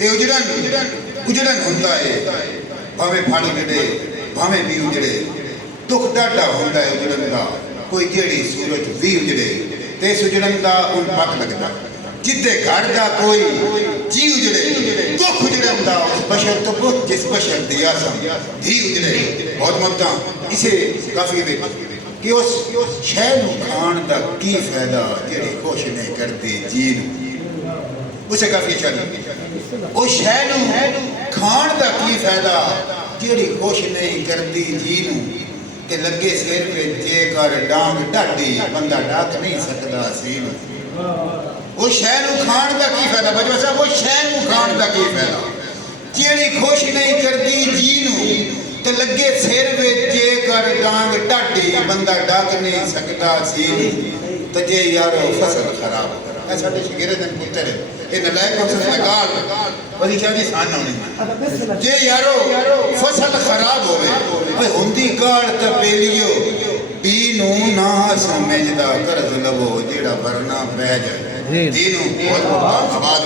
ਇਹ ਉਜੜਨ ਹੁੰਦਾ ਹੈ ਭਾਵੇਂ ਫੜ ਜੜੇ ਭਾਵੇਂ ਵੀ ਉਜੜੇ ਦੁੱਖ ਡਾਢਾ ਹੁੰਦਾ ਹੈ ਉਜੜਨ ਦਾ ਕੋਈ ਜਿਹੜੀ ਸੂਰਜ ਵੀ ਉਜੜੇ ਤੇ ਸੁਜੜਨ ਦਾ ਉਨ ਪੱਕ ਲੱਗਦਾ जिद्दे घर का कोई जी उजड़े दुख उजड़न दा उस बशर तो बहुत जिस बशर दिया धी उजड़े बहुत ममता इसे काफी कि उस शह नूं खाण दा की फायदा जेड़ी खुश नहीं करती जी उसे काफी अच्छा उस शह नूं खाण दा की फायदा जेड़ी खुश नहीं करती जी कि लगे सिर पे जेकर डांग ढाडी बंदा डाक नहीं सकता सीन वो शह खाण का की फायदा बजवा साहब वो शह खाण का की फायदा जेड़ी खुश नहीं करती जी ते लगे सिर में जेकर डांग ढाडी बंदा डक नहीं सकता सी तो जे यार फसल खराब साडे शगीरे दिन पुत्र ये नलायक फसल गाल बड़ी शादी सान होनी जे यारो फसल खराब होवे ओए हुंदी गाल ते पेलियो बी नू ना समझदा कर्ज लवो जेड़ा भरना पै जाए तीनों बहुत आवाज